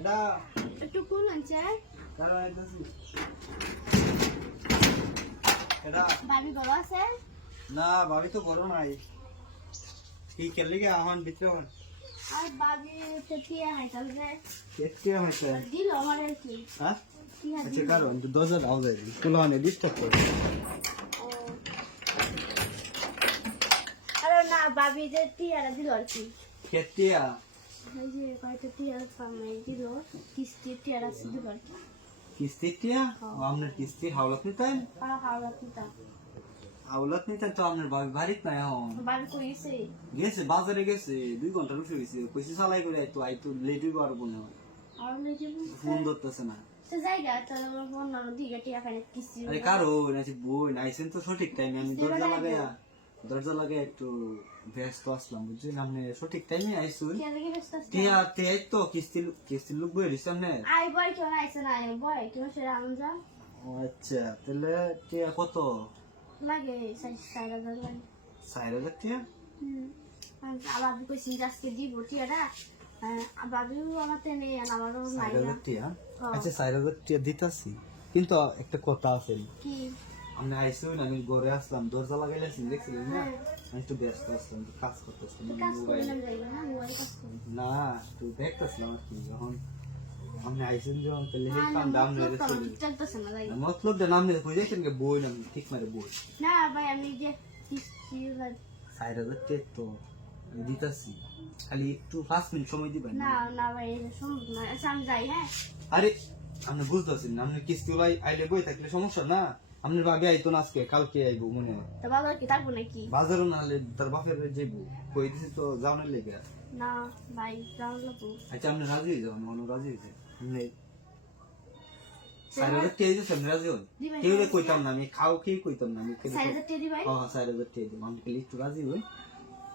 এটা একটু কোন আছে কারণ আইতাছি এটা ভাবি বড় আছে না ভাবি তো বড় নাই কি কেলি গে আহন ভিতরে আর ভাবি তেতিয়া হাইতাল রে কেটে হইছে দিল আমার কি হ্যাঁ কি হাত আচ্ছা কারণ তো 2000 আউট যাই কুলানে ডিস্টার্ব করে আরে না ভাবি যে টিয়ারা দিল আর কি কেটিয়া এই যে কয়টা টিয়ার পামাই দিল কিস্তি টিয়ারা দিল আর কি কিস্তিটিয়া আপনার কিস্তি হাওলাত নিতেন হাওড়া কিতা হাওলাত নিতেন তো আপনার ভাবি বাড়িতে নাই এখন বাড়ি কইছে গেছে বাজারে গেছে 2 ঘন্টা রুশে গেছে কইছে চালাই করে আইতো লেট হইব আর বনে আর লেগে ফোন ধরতেছে না সে জায়গা তাহলে ফোন না দিকে টিয়া খানে কিস্তি আরে কারো নাকি বই নাইছেন তো সঠিক টাইমে আমি দরজা লাগাই একটু ব্যস্ত আসলাম বুঝছেন আপনি সঠিক টাইমে আইসুন কে লাগে ব্যস্ত আছে টিয়া টিয়া তো কিস্তির লোক বই দিছেন না আই বয় কেন আইছে না আই বয় কেন সে আমজা ও আচ্ছা তাহলে টিয়া কত লাগে 4000 লাগে 4000 টিয়া আবার কইছি আজকে দিব টিয়াটা বাবিও আমার তেনে আমারও নাই না 4000 টিয়া আচ্ছা 4000 টিয়া দিতাছি কিন্তু একটা কথা আছে কি আমি আইসুন আমি ঘরে আসলাম দরজা লাগাইলাছি দেখছিলেন না আমি একটু ব্যস্ত আসলাম একটু কাজ করতেছিলাম কাজ করলাম যাইবা না মোবাইল কাজ করলাম না একটু দেখতেছিলাম আর কি যখন আমি আইসুন যখন তাহলে এই কাম দাম নিয়ে চলতেছে না যাই মতলব দে নাম নিয়ে কই দেখেন কে বই নাম ঠিক মারে বই না ভাই আমি যে কিস্তি 4000 টিয়া তো দিতাছি খালি একটু 5 মিনিট সময় দিবেন না না ভাই সম্ভব না আমি যাই হ্যাঁ আরে আপনি বুঝতেছেন না আপনি কিস্তি লাই আইলে বই থাকলে সমস্যা না আপনার ভাবি আইতো না আজকে কালকে আইবো মনে হয় তো বাবা কি থাকবো নাকি বাজারও না হলে তার বাপের যাইবো কই দিছি তো যাওয়ার লেগে না ভাই যাও লাগবো আচ্ছা আপনি রাজি হয়ে যাবেন মনে রাজি হয়েছে নেই সাইরাজার টিয়া দিয়েছে আপনি রাজি হন কেউ কইতাম না আমি খাও কেউ কইতাম না আমি 4000 টাকা দি ভাই হ্যাঁ 4000 টিয়া দিব আমি খালি একটু রাজি হই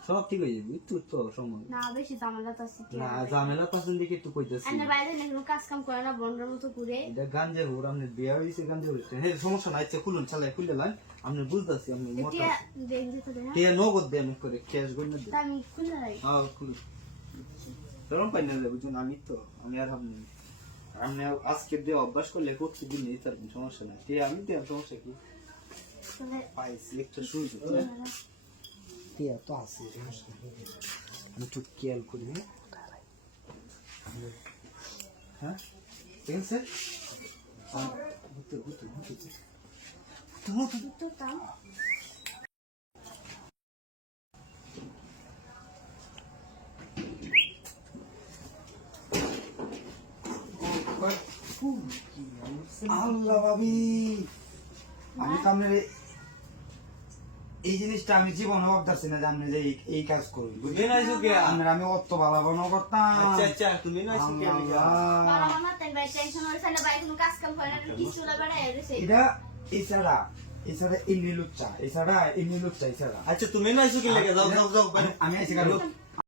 সব ঠিক হয়ে যাবে একটু তো সময় না বেশি ঝামেলা তো আছে না ঝামেলা পছন্দ দিকে একটু কইতেছি এনে বাইরে নেই কাজ কাম করে না বন্ডার মতো ঘুরে এটা গাঞ্জে হুর আপনি বিয়া হইছে গাঞ্জে হইছে হ্যাঁ সমস্যা নাই ইচ্ছা খুলুন চালাই খুলে লাইন আপনি বুঝতাছি আপনি মোটা টিয়া দেখ দিতে দে টিয়া নগদ দেন করে ক্যাশ গই না তা আমি খুলে রাই হ্যাঁ খুলুন তরম পাই না বুঝুন আমি তো আমি আর আপনি আপনি আজকে দিয়ে অভ্যাস করলে করতে দিন এই তার সমস্যা নাই টিয়া আমি দিয়ে সমস্যা কি তাহলে পাইছি একটা সুযোগ টিয়া তো আছে সমস্যা আমি একটু খেয়াল করি হ্যাঁ ঠিক আছে তো তাও আল্লাহ ভাবি আমি তো আপনার এই জিনিসটা আমি জীবনে ভাবতেছি না যে আপনি যে এই কাজ করবেন বুঝলেন আপনার আমি অত ভালো বানাও করতাম আচ্ছা তুমি না বাবা মামা তাই ভাই টেনশন হইছে না ভাই কোনো কাজ কাম করে না কিছু না বেড়া এসে এটা এছাড়া এছাড়া ইন্নি লুচ্চা এছাড়া ইন্নি লুচ্চা এছাড়া আচ্ছা তুমি না আইছো কি লাগে যাও যাও যাও আমি আইছি কারণ